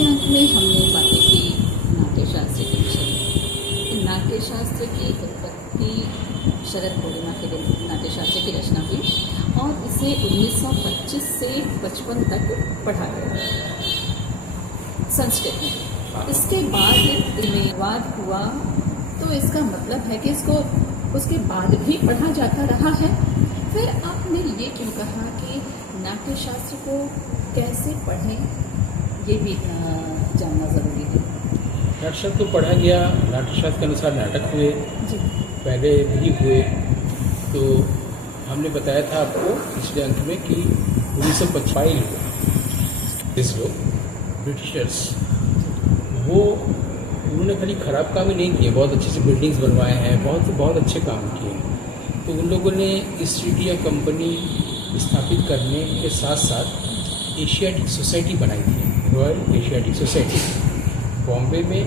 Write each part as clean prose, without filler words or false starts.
पिछले अंक में हमने बातें की नाट्यशास्त्र के विषय में। नाट्यशास्त्र की उत्पत्ति शरद पूर्णिमा के दिन नाट्यशास्त्र की रचना हुई और इसे 1925 से 55 तक पढ़ा गया संस्कृत में। इसके बाद इसमें वाद हुआ, तो इसका मतलब है कि इसको उसके बाद भी पढ़ा जाता रहा है। फिर आपने ये क्यों कहा कि नाट्यशास्त्र को कैसे पढ़ें, ये भी जानना ज़रूरी है। नाट्यशास्त्र तो पढ़ा गया, नाट्यशास्त्र के अनुसार नाटक हुए जी, पहले भी हुए। तो हमने बताया था आपको पिछले अंक में कि 1925 लोग ब्रिटिशर्स वो उन्होंने खाली ख़राब काम ही नहीं किए, बहुत अच्छे से बिल्डिंग्स बनवाए हैं, बहुत अच्छे काम किए। तो उन लोगों ने ईस्ट इंडिया कंपनी स्थापित करने के साथ साथ एशियाटिक सोसाइटी बनाई थी, रॉयल एशियाटिक सोसाइटी, बॉम्बे में,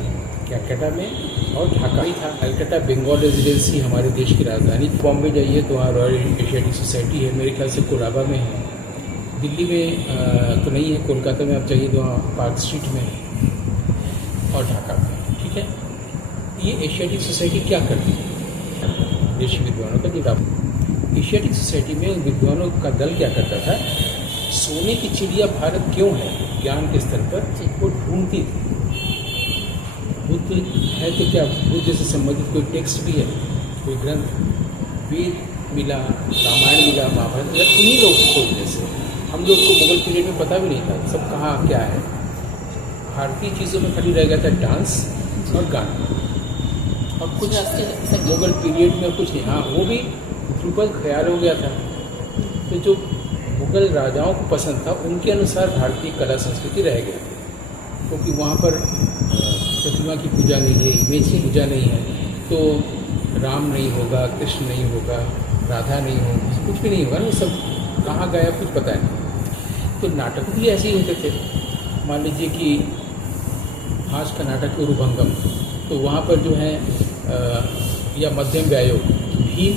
कलकत्ता में और ढाका ही था। कलकत्ता बंगाल रेजिडेंसी हमारे देश की राजधानी। बॉम्बे जाइए तो वहाँ रॉयल एशियाटिक सोसाइटी है, मेरे ख्याल से कोलाबा में है। दिल्ली में तो नहीं है, कोलकाता में आप चाहिए तो वहाँ पार्क स्ट्रीट में है और ढाका में, ठीक है। ये एशियाटिक सोसाइटी क्या करती है? देशी विद्वानों का निराप। एशियाटिक सोसाइटी में विद्वानों का दल क्या करता था? सोने की चिड़िया भारत क्यों है ज्ञान के स्तर पर, वो ढूंढती थी। बुद्ध है तो क्या बुद्ध से संबंधित कोई टेक्स्ट भी है, कोई ग्रंथ, वेद मिला, रामायण मिला, महाभारत मिला, इन्हीं लोग खोजने से। हम लोग को मुगल पीरियड में पता भी नहीं था सब कहाँ क्या है। भारतीय चीज़ों में खाली रह गया था डांस और गाना और कुछ मुगल पीरियड में कुछ नहीं। हाँ, वो भी ध्रुपद ख्याल हो गया था। तो जो मुगल राजाओं को पसंद था उनके अनुसार भारतीय कला संस्कृति रह गई थी, क्योंकि वहाँ पर प्रतिमा की पूजा नहीं है, इमेज की पूजा नहीं है, तो राम नहीं होगा, कृष्ण नहीं होगा, राधा नहीं होगी, कुछ भी नहीं होगा ना। वो सब कहाँ गया कुछ पता नहीं। तो नाटक भी ऐसे ही होते थे। मान लीजिए कि आज का नाटक उरुभंगम, तो वहाँ पर जो है या मध्यम व्यायोग, भीम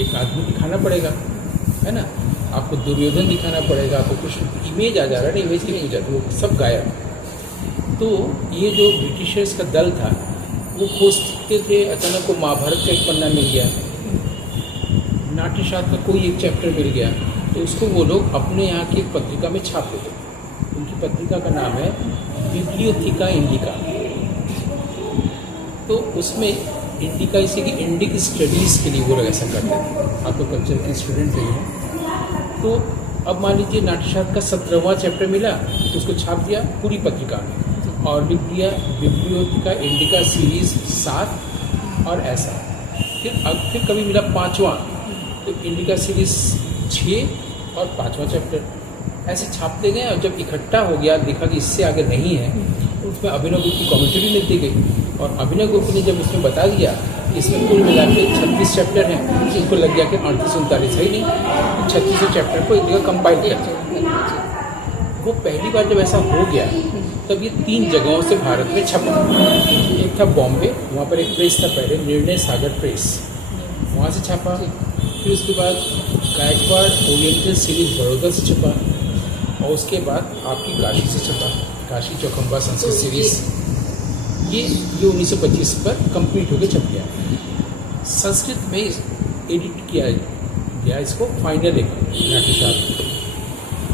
एक आदमी दिखाना पड़ेगा, है ना। आपको दुर्योधन दिखाना पड़ेगा, आपको कुछ इमेज आ जा रहा है ना, इमेज की पूजा, तो वो सब गायब। तो ये जो ब्रिटिशर्स का दल था वो खोजते थे, अचानक को महाभारत का एक पन्ना मिल गया, नाट्यशास्त्र का कोई एक चैप्टर मिल गया, तो उसको वो लोग अपने यहाँ की एक पत्रिका में छाप देते। उनकी पत्रिका का नाम है बिब्लियोथिका इंडिका। तो उसमें इंडिका इसे कि इंडिक स्टडीज़ के लिए वो लोग ऐसा करते थे। आप तो कल्चर के स्टूडेंट रही हैं। तो अब मान लीजिए नाट्यशास्त्र का 17वां चैप्टर मिला तो उसको छाप दिया पूरी पत्रिका में और लिख दिया बिब्लियोथिका इंडिका सीरीज़ 7 और ऐसा। फिर कभी मिला 5वां तो इंडिका सीरीज़ 6 और 5वां चैप्टर, ऐसे छापते गए। और जब इकट्ठा हो गया, देखा कि इससे आगे नहीं है, तो उसमें अभिनव गुप्त की कमेंट्री मिलती गई। और अभिनव गुप्त ने जब उसमें बता दिया कि इसमें कुल मिला के 36 चैप्टर हैं, उनको लग गया कि 38-39 है ही नहीं, 36 चैप्टर को एक जगह कंपाइल कर। वो पहली बार जब ऐसा हो गया तब ये 3 जगहों से भारत में छपा। एक था बॉम्बे, वहाँ पर एक प्रेस था पहले, निर्णय सागर प्रेस, वहाँ से छपा। फिर उसके बाद गायकवाड़ ओरिएंटल सीरीज बड़ौदा से छपा और उसके बाद आपकी काशी से छपा, काशी चौखंबा संस्कृत सीरीज। ये 1925 पर कंप्लीट होकर छप गया। संस्कृत में एडिट किया गया इसको, फाइनल एक नाट्यशास्त्र।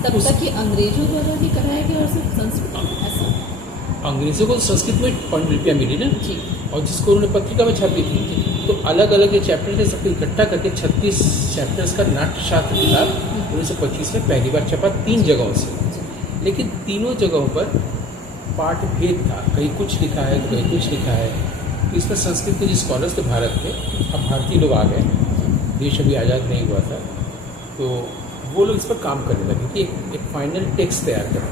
तब तक ये अंग्रेजों द्वारा भी कराया गया और सिर्फ संस्कृत ऐसा? अंग्रेजों को संस्कृत में पांडुलिपियाँ मिली ना जी, और जिसको उन्होंने पत्रिका में छापी थी। तो अलग अलग ये चैप्टर थे, सबको इकट्ठा करके 36 चैप्टर्स का नाट्यशास्त्र किताब 1925 में पहली बार छपा 3 जगहों से। लेकिन तीनों जगहों पर पाठ भेद था, कहीं कुछ लिखा है तो कहीं कुछ लिखा है। तो इसमें संस्कृत के जो स्कॉलर्स थे भारत के, अब भारतीय लोग आ गए, देश अभी आज़ाद नहीं हुआ था, तो वो लोग इस पर काम करने लगे कि एक फाइनल टेक्स्ट तैयार करें।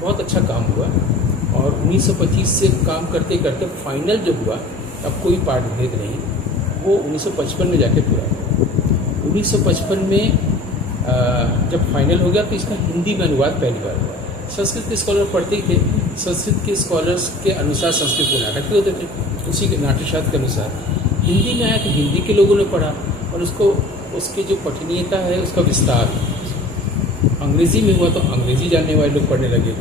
बहुत अच्छा काम हुआ और 1925 से काम करते करते फाइनल जब हुआ तब कोई पाठ भेद नहीं, वो 1955 में जाके पूरा हुआ। 1955 में जब फाइनल हो गया तो इसका हिंदी में अनुवाद पहली बार हुआ। संस्कृत के स्कॉलर पढ़ते ही थे, संस्कृत के स्कॉलर्स के अनुसार संस्कृत के नाटक भी होते थे, उसी के नाट्यशास्त्र के अनुसार। हिंदी में आया तो हिंदी के लोगों ने पढ़ा और उसको उसकी जो पठनीयता है उसका विस्तार। अंग्रेज़ी में हुआ तो अंग्रेज़ी जानने वाले लोग पढ़ने लगे,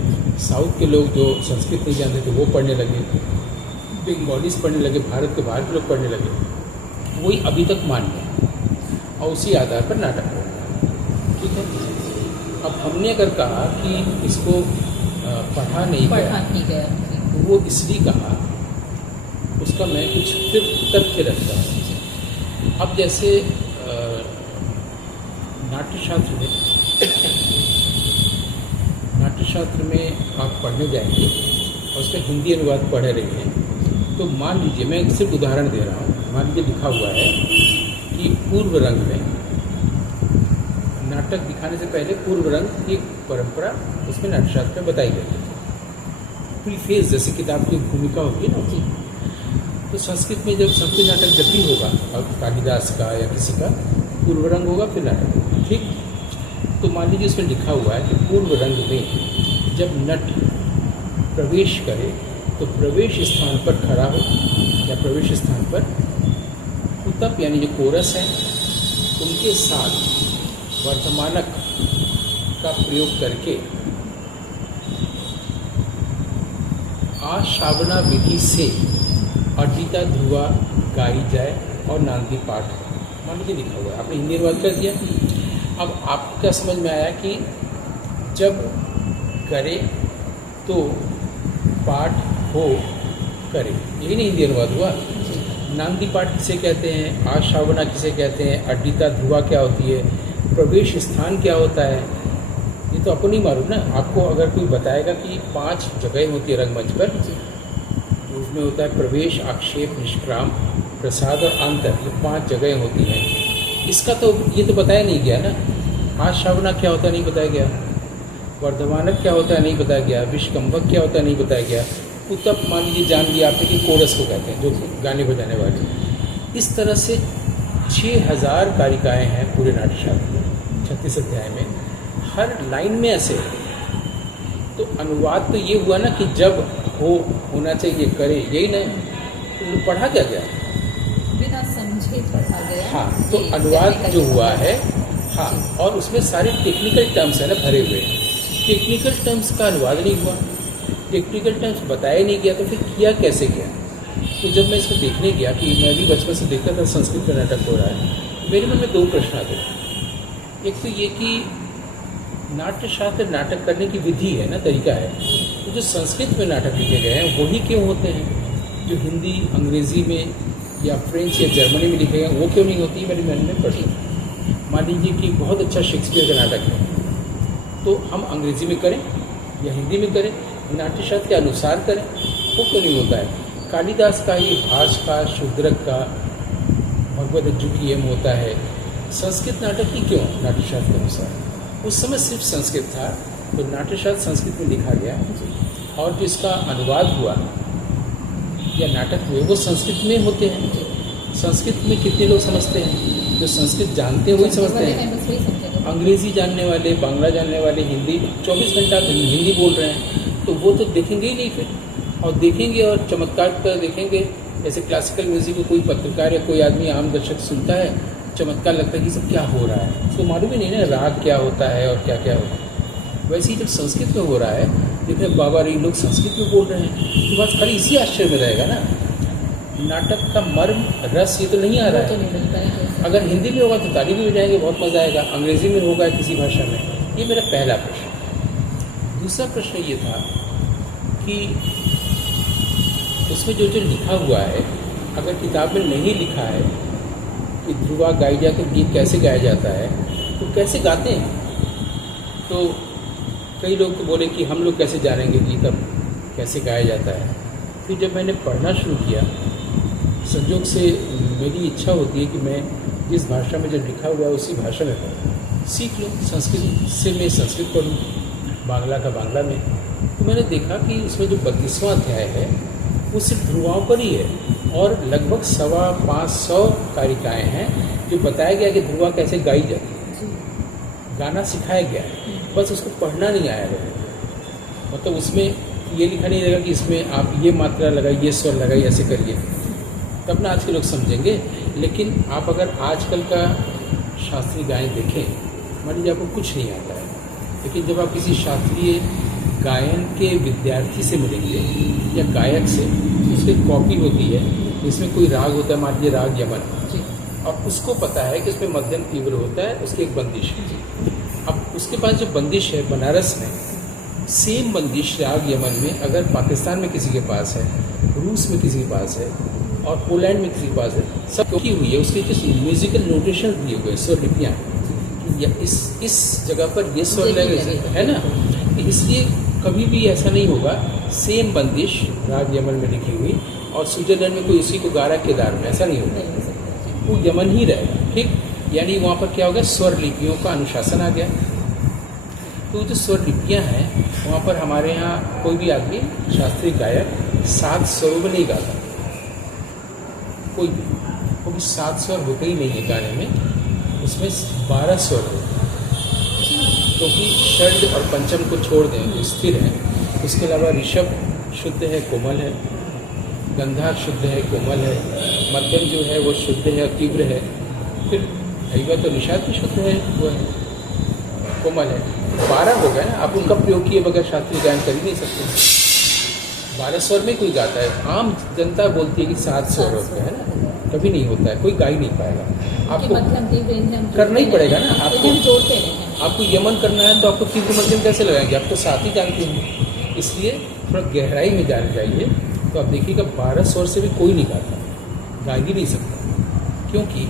साउथ के लोग जो संस्कृत नहीं जानते थे वो पढ़ने लगे, बंगालीज पढ़ने लगे, भारत के बाहर के लोग पढ़ने लगे। वही अभी तक मान्य है और उसी आधार पर नाटक हो गया। ठीक है, अब हमने अगर कहा कि इसको पढ़ा नहीं गया तो वो इसलिए कहा, उसका मैं कुछ फिर तथ्य रखता हूँ। अब जैसे नाट्यशास्त्र में आप पढ़ने जाएंगे और उसका हिंदी अनुवाद पढ़ रहे हैं, तो मान लीजिए, मैं सिर्फ उदाहरण दे रहा हूँ, मान लीजिए लिखा हुआ है कि पूर्व रंग में नाटक दिखाने से पहले पूर्व रंग की परंपरा उसमें नाट्यशास्त्र में बताई गई है। प्रीफेस जैसे किताब की भूमिका होती है ना, तो संस्कृत में जब संस्कृत नाटक जब भी होगा, अब कालिदास का या किसी का, पूर्व रंग होगा फिर नाटक होगा। ठीक, तो मान लीजिए उसमें लिखा हुआ है कि पूर्व रंग में जब नट प्रवेश करे तो प्रवेश स्थान पर खड़ा हो या प्रवेश स्थान पर कुतप यानी जो कोरस है उनके साथ वर्तमानक का प्रयोग करके आश्रावणा विधि से अर्जिता ध्रुवा गाई जाए और नांदी पाठ, मान लीजिए लिखा हुआ है, आपने हिंदी अनुवाद कर दिया। अब आपको क्या समझ में आया कि जब करे तो पाठ हो करे, यही नहीं हिंदी अनुवाद हुआ। नांदी पाठ किसे कहते हैं, आश्रावणा किसे कहते हैं, अर्जिता ध्रुवा क्या होती है, प्रवेश स्थान क्या होता है, ये तो आपको नहीं मालूम ना। आपको अगर कोई बताएगा कि 5 जगह होती है रंगमंच पर, उसमें होता है प्रवेश, आक्षेप, निष्क्राम, प्रसाद और अंतर, ये 5 जगह होती हैं। इसका तो ये तो बताया नहीं गया ना। आश्रावणा क्या होता है नहीं बताया गया, वर्धमानक क्या होता है नहीं बताया गया, विष्कंभक क्या होता है नहीं बताया गया, कुतप मान लीजिए जान लिया आपने कि कोरस को कहते हैं, जो गाने बजाने वाले। इस तरह से 6000 कारिकाएँ हैं पूरे नाट्यशास्त्र में, 36 अध्याय में, हर लाइन में ऐसे। तो अनुवाद तो ये हुआ ना कि जब होना चाहिए करे, यही नहीं, तो पढ़ा क्या गया, बिना समझे पढ़ा गया। हाँ, तो अनुवाद जो हुआ है, हाँ, और उसमें सारे टेक्निकल टर्म्स है ना भरे हुए, टेक्निकल टर्म्स का अनुवाद नहीं हुआ, टेक्निकल टर्म्स बताया नहीं गया, तो फिर किया कैसे गया। तो जब मैं इसको देखने गया, कि मैं भी बचपन से देखता था संस्कृत का नाटक हो रहा है, मेरे मन में 2 प्रश्न आते। एक तो ये कि नाट्यशास्त्र नाटक करने की विधि है ना, तरीका है, तो जो संस्कृत में नाटक लिखे गए हैं वही क्यों होते हैं, जो हिंदी अंग्रेज़ी में या फ्रेंच या जर्मनी में लिखे गए वो क्यों नहीं होती, मेरे मन में प्रश्न। मान लीजिए कि बहुत अच्छा शेक्सपियर का नाटक है, तो हम अंग्रेज़ी में करें या हिंदी में करें, नाट्यशास्त्र के अनुसार करें, वो क्यों नहीं होता है। कालिदास का ही भाष का, शूद्रक का, भगवत जुगियम होता है, संस्कृत नाटक ही क्यों नाट्यशास्त्र के अनुसार। उस समय सिर्फ संस्कृत था, तो नाट्यशास्त्र संस्कृत में लिखा गया, और जिसका अनुवाद हुआ या नाटक हुए वो संस्कृत में होते हैं। संस्कृत में कितने लोग समझते हैं, जो संस्कृत जानते हैं वही समझते हैं। अंग्रेज़ी जानने वाले, बांग्ला जानने वाले, हिंदी 24 घंटा हिंदी बोल रहे हैं, तो वो तो देखेंगे ही नहीं फिर, और देखेंगे और चमत्कार कर देखेंगे। जैसे क्लासिकल म्यूज़िक को कोई पत्रकार या कोई आदमी आम दर्शक सुनता है, चमत्कार लगता है कि सब क्या हो रहा है, उसको मालूम ही नहीं ना राग क्या होता है और क्या क्या होता है। वैसे ही जब संस्कृत में हो रहा है, देखिए बाबा रे लोग संस्कृत में बोल रहे हैं, तो बात खाली इसी आश्चर्य में रहेगा ना, नाटक का मर्म रस ये तो नहीं आ रहा है। अगर हिंदी में होगा तो ताली भी बजाएंगे, बहुत मज़ा आएगा, अंग्रेज़ी में होगा किसी भाषा में। ये मेरा पहला प्रश्न। दूसरा प्रश्न ये था कि उसमें जो लिखा हुआ है, अगर किताब में नहीं लिखा है कि ध्रुवा गाई जाकर गीत कैसे गाया जाता है, तो कैसे गाते हैं। तो कई लोग तो बोले कि हम लोग कैसे जानेंगे गीत अब कैसे गाया जाता है। फिर जब मैंने पढ़ना शुरू किया, संजोग से मेरी इच्छा होती है कि मैं जिस भाषा में जो लिखा हुआ है उसी भाषा में पढ़ूँ, सीख लूँ। संस्कृत से मैं संस्कृत पढ़ूँ, बांग्ला का बांग्ला में। तो मैंने देखा कि उसमें जो 32वां अध्याय है वो सिर्फ ध्रुवाओं पर ही है, और लगभग 550 कारिकाएँ हैं जो बताया गया कि ध्रुवा कैसे गाई जाती है, गाना सिखाया गया है, बस उसको पढ़ना नहीं आया है। मतलब उसमें ये लिखा नहीं रहेगा कि इसमें आप ये मात्रा लगाइए, ये स्वर लगाइए, ऐसे करिए, तब ना आज के लोग समझेंगे। लेकिन आप अगर आजकल का शास्त्रीय गायन देखें, मान लीजिए आपको कुछ नहीं आता है, लेकिन जब आप किसी शास्त्रीय गायन के विद्यार्थी से मिलेंगे या गायक से, उसकी कॉपी होती है, इसमें कोई राग होता है, मान लीजिए राग यमन, अब उसको पता है कि उसमें मध्यम तीव्र होता है, उसकी एक बंदिश है। अब उसके पास जो बंदिश है बनारस में, सेम बंदिश राग यमन में अगर पाकिस्तान में किसी के पास है, रूस में किसी के पास है और पोलैंड में किसी के पास है, सब की हुई है, उसके जो म्यूजिकल नोटेशन दिए हुए स्वर लिपियाँ, इस जगह पर ये स्वर लगे है ना, इसलिए कभी भी ऐसा नहीं होगा सेम बंदिश राग यमन में लिखी हुई और स्विट्जरलैंड में कोई उसी को गा रहा है केदार में, ऐसा नहीं होगा, वो यमन ही रहेगा। ठीक, यानी वहाँ पर क्या हो गया, स्वर लिपियों का अनुशासन आ गया। तो जो स्वर लिपियाँ हैं वहाँ पर हमारे यहाँ कोई भी आदमी शास्त्रीय गायक 7 स्वरों में नहीं गाता, कोई भी, वो भी 7 स्वर होते ही नहीं है गाने में, उसमें 12 स्वर होते हैं, क्योंकि षड और पंचम को छोड़ दें जो स्थिर है, उसके अलावा ऋषभ शुद्ध है, कोमल है, गंधा शुद्ध है, कोमल है, मध्यम जो है वो शुद्ध है, तीव्र है, फिर धैवत तो निषाद भी शुद्ध है, वो है कोमल है। 12 हो गए ना, आप उनका प्रयोग किए बगैर शास्त्रीय गायन कर ही नहीं सकते। 12 स्वर में कोई गाता है, आम जनता बोलती है कि 7 स्वर होते हैं ना, कभी नहीं होता है, कोई गा ही नहीं पाएगा, आपको करना ही पड़ेगा ना। आपको यमन करना है तो आपको तीव्र मध्यम कैसे लगाएंगे, आप तो 7 ही जानते हैं, इसलिए थोड़ा गहराई में जाना चाहिए। तो आप देखिएगा 12 स्वर से भी कोई नहीं गाता, गा ही नहीं सकता, क्योंकि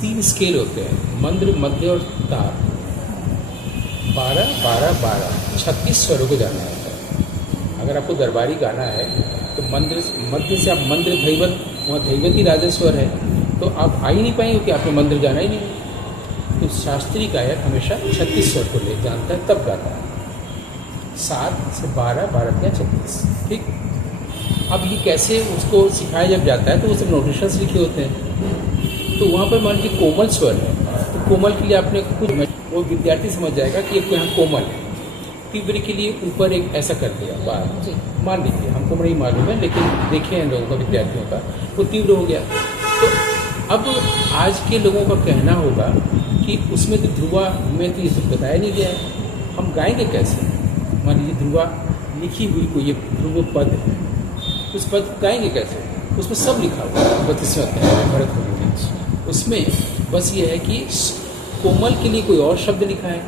3 स्केल होते हैं, मंद्र, मध्य और तार, 12 12 12 36 स्वरों को जाना होता है। अगर आपको दरबारी गाना है तो मध्य से आप मंद्र धैवत, वहाँ धैवती राजस्वर है, तो आप आ ही नहीं पाएंगे क्योंकि आपने मंदिर जाना ही नहीं। तो शास्त्रीय गायक हमेशा 36 स्वर को ले जानता है, तब गाता है। 7 से 12, 12 या 36। ठीक, अब ये कैसे उसको सिखाया जब जाता है तो वो सब नोटेशंस लिखे होते हैं। तो वहाँ पर मान लीजिए कोमल स्वर है, तो कोमल के लिए आपने कुछ, वो विद्यार्थी समझ जाएगा कि एक यहाँ कोमल है। तीव्र के लिए ऊपर एक ऐसा कर दिया बार, मान लीजिए, हमको नहीं मालूम है लेकिन देखे हैं लोगों का, विद्यार्थियों का, वो तीव्र हो गया। तो अब आज के लोगों का कहना होगा कि उसमें तो ध्रुवा में तो ये सब बताया नहीं गया है, हम गाएंगे कैसे। मान लीजिए ध्रुवा लिखी हुई कोई ये ध्रुव पद है, उस पद को गाएंगे कैसे, उसमें सब लिखा हुआ है 32वें अध्याय में भरत मुनि, उसमें बस ये है कि कोमल के लिए कोई और शब्द लिखा है,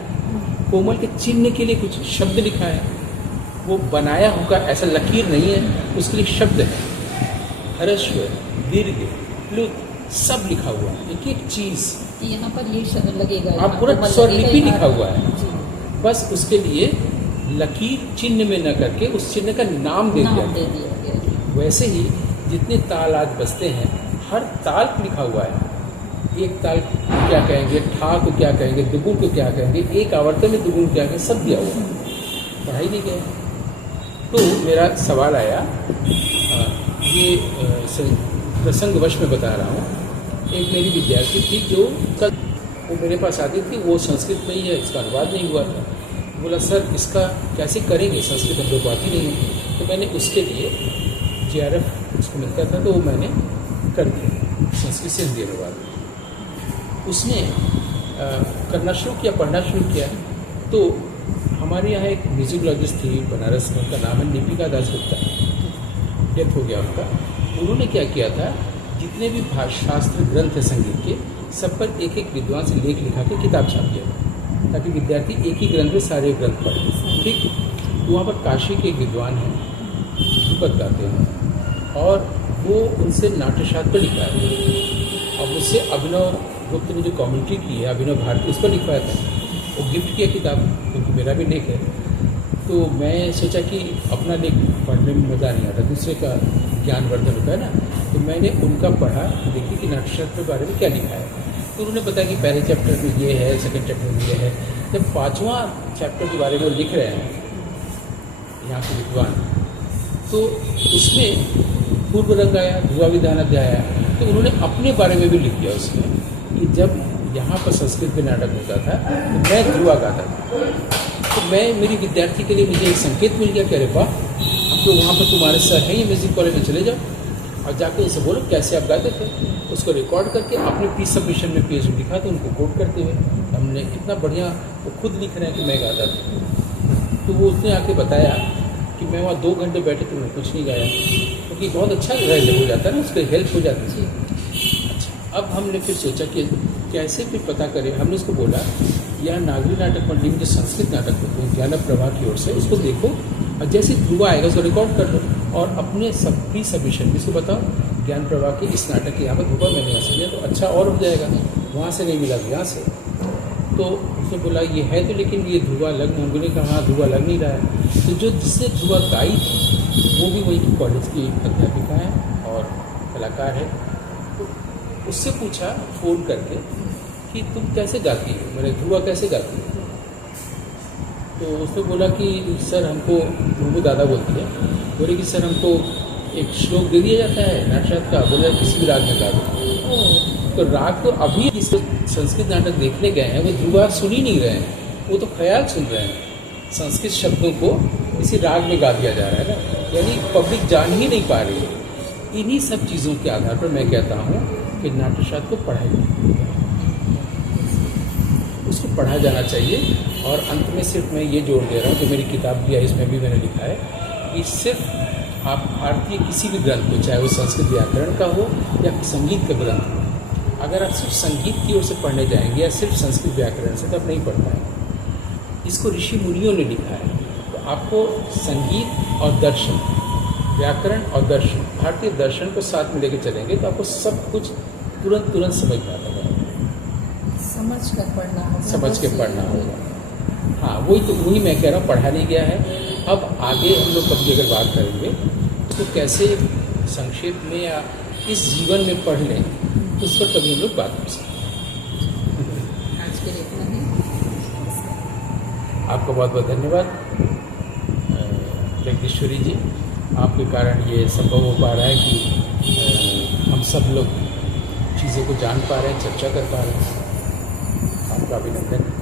कोमल के चिन्ह के लिए कुछ शब्द लिखा है, वो बनाया होगा ऐसा लकीर नहीं है, उसके लिए शब्द है, ह्रस्व, दीर्घ, प्लुत, सब लिखा हुआ है, एक एक चीज यहाँ पर ये शब्द लगेगा, आप पूरा स्वरलिपि लिखा हुआ है, बस उसके लिए लकीर चिन्ह में न करके उस चिन्ह का नाम दे दिया गया। वैसे ही जितने ताल आज बजते हैं, हर ताल लिखा हुआ है, एक ताल को क्या कहेंगे, ठा को क्या कहेंगे, दुगुन को क्या कहेंगे, एक आवर्तन में दुगुन क्या कहेंगे, सब दिया हुआ, पढ़ाई नहीं गया। तो मेरा सवाल आया, ये प्रसंगवश में बता रहा हूँ, एक मेरी विद्यार्थी थी जो कल वो मेरे पास आती थी, वो संस्कृत में ही है, इसका अनुवाद नहीं हुआ था। बोला सर इसका कैसे करेंगे, संस्कृत हम लोग बात ही नहीं है। तो मैंने उसके लिए JRF उसको मिलता था, तो वो मैंने कर दिया, संस्कृत से हिंदी अनुवाद उसने करना शुरू किया, पढ़ना शुरू किया। तो हमारे यहाँ एक म्यूजिकोलॉजिस्ट थी बनारस में, उनका नाम है दीपिका दासगुप्ता, डेथ हो गया उनका। उन्होंने क्या किया था, जितने भी शास्त्र ग्रंथ है संगीत के, सब पर एक एक विद्वान से लेख लिखा के किताब छाप दिया, ताकि विद्यार्थी एक ही ग्रंथ में सारे ग्रंथ पढ़े। ठीक, तो वहाँ पर काशी के एक विद्वान हैं, ध्रुपद गाते हैं, और वो उनसे नाट्यशास्त्र लिखा है, और मुझसे अभिनव गुप्त ने जो कमेंट्री की है, अभिनव भारती, उस पर लिखवाया था। वो गिफ्ट किया किताब, क्योंकि मेरा भी लेख है। तो मैं सोचा कि अपना लेख पढ़ने में मज़ा नहीं आता, दूसरे का ज्ञानवर्धन होता है ना, तो मैंने उनका पढ़ा, देखी कि नाट्यशास्त्र के बारे में क्या लिखा है। तो उन्होंने बताया कि पहले चैप्टर में ये है, सेकंड चैप्टर में ये है। जब 5वां चैप्टर के बारे में लिख रहे हैं यहाँ के विद्वान, तो उसमें पूर्व रंग आया, ध्रुवा विधान अध्याय आया, तो उन्होंने अपने बारे में भी लिख दिया उसमें कि जब यहाँ पर संस्कृत में नाटक होता था तो मैं ध्रुवा गाता था। तो मैं, मेरी विद्यार्थी के लिए मुझे एक संकेत मिल गया कि अरे वाह, अब तो वहाँ पर तुम्हारे सर हैं, ये म्यूजिक कॉलेज में चले जाओ। और जाके उनसे बोलो कैसे आप गाते थे, उसको रिकॉर्ड करके अपने प्री सबमिशन में पेज में दिखा, तो उनको कोट करते हुए हमने इतना बढ़िया, वो खुद लिख रहे हैं कि मैं गाता था। तो वो उसने आके बताया कि मैं वहाँ 2 घंटे बैठे तो मैं कुछ नहीं गाया, क्योंकि बहुत अच्छा रिजल्ट हो जाता है ना, उसको हेल्प हो जाती है। अच्छा, अब हमने फिर सोचा कि कैसे फिर पता करें। हमने उसको बोला यह नागरी नाटक मंडली में जो संस्कृत नाटक होते हैं ज्ञान प्रभा की ओर से, उसको देखो और जैसे ध्रुवा आएगा उसको रिकॉर्ड कर लो और अपने सब प्री सबमिशन में इसको बताओ ज्ञान प्रभा के इस नाटक के यहाँ पर ध्रुवा मैंने यहाँ से लिया, तो अच्छा और हो जाएगा। वहाँ से नहीं मिला, यहाँ से। तो उसने बोला ये है तो, लेकिन ये ध्रुवा लग, हम बोले कहा हाँ ध्रुवा लग नहीं रहा है। तो जो जिसने ध्रुवा गाई थी वो भी वही की कॉलेज की अध्यापिका है और कलाकार है। तो उससे पूछा फ़ोन करके कि तुम कैसे गाती हो, मैंने ध्रुवा कैसे गाती हो। तो उसने बोला कि सर हमको, वो दादा बोलती है, बोले कि सर हमको एक श्लोक दे दिया जाता है नाटक का, बोला किसी भी राग में गा दो। तो राग तो अभी इसको संस्कृत नाटक देखने गए हैं वो ध्रुवा सुन ही नहीं रहे हैं, वो तो ख्याल सुन रहे हैं। संस्कृत शब्दों को किसी राग में गा दिया जा रहा है ना, यानी पब्लिक जान ही नहीं पा रही है। इन्हीं सब चीज़ों के आधार पर मैं कहता हूँ कि नाट्यशास्त्र को पढ़ाई, उसको पढ़ा जाना चाहिए। और अंत में सिर्फ मैं ये जोड़ दे रहा हूँ, जो मेरी किताब भी है इसमें भी मैंने लिखा है कि सिर्फ आप भारतीय किसी भी ग्रंथ को, चाहे वो संस्कृत व्याकरण का हो या संगीत का ग्रंथ हो, अगर आप सिर्फ संगीत की ओर से पढ़ने जाएंगे या सिर्फ संस्कृत व्याकरण से, तो आप नहीं पढ़ पाएंगे। इसको ऋषि मुनियों ने लिखा है। तो आपको संगीत और दर्शन, व्याकरण और दर्शन, भारतीय दर्शन को साथ में लेके चलेंगे तो आपको सब कुछ तुरंत समझ में आता है। समझ कर पढ़ना होगा, समझ के पढ़ना होगा। हाँ, वही मैं कह रहा हूँ, पढ़ा नहीं गया है। अब आगे हम लोग कभी अगर बात करेंगे तो कैसे संक्षेप में या इस जीवन में पढ़ लें, उस पर कभी हम लोग बात कर सकते हैं। आज के लिए इतना ही। आपका बहुत बहुत धन्यवाद जगदीश्वरी जी, आपके कारण ये संभव हो पा रहा है कि हम सब लोग चीज़ों को जान पा रहे हैं, चर्चा कर पा रहे हैं। आपका अभिनंदन।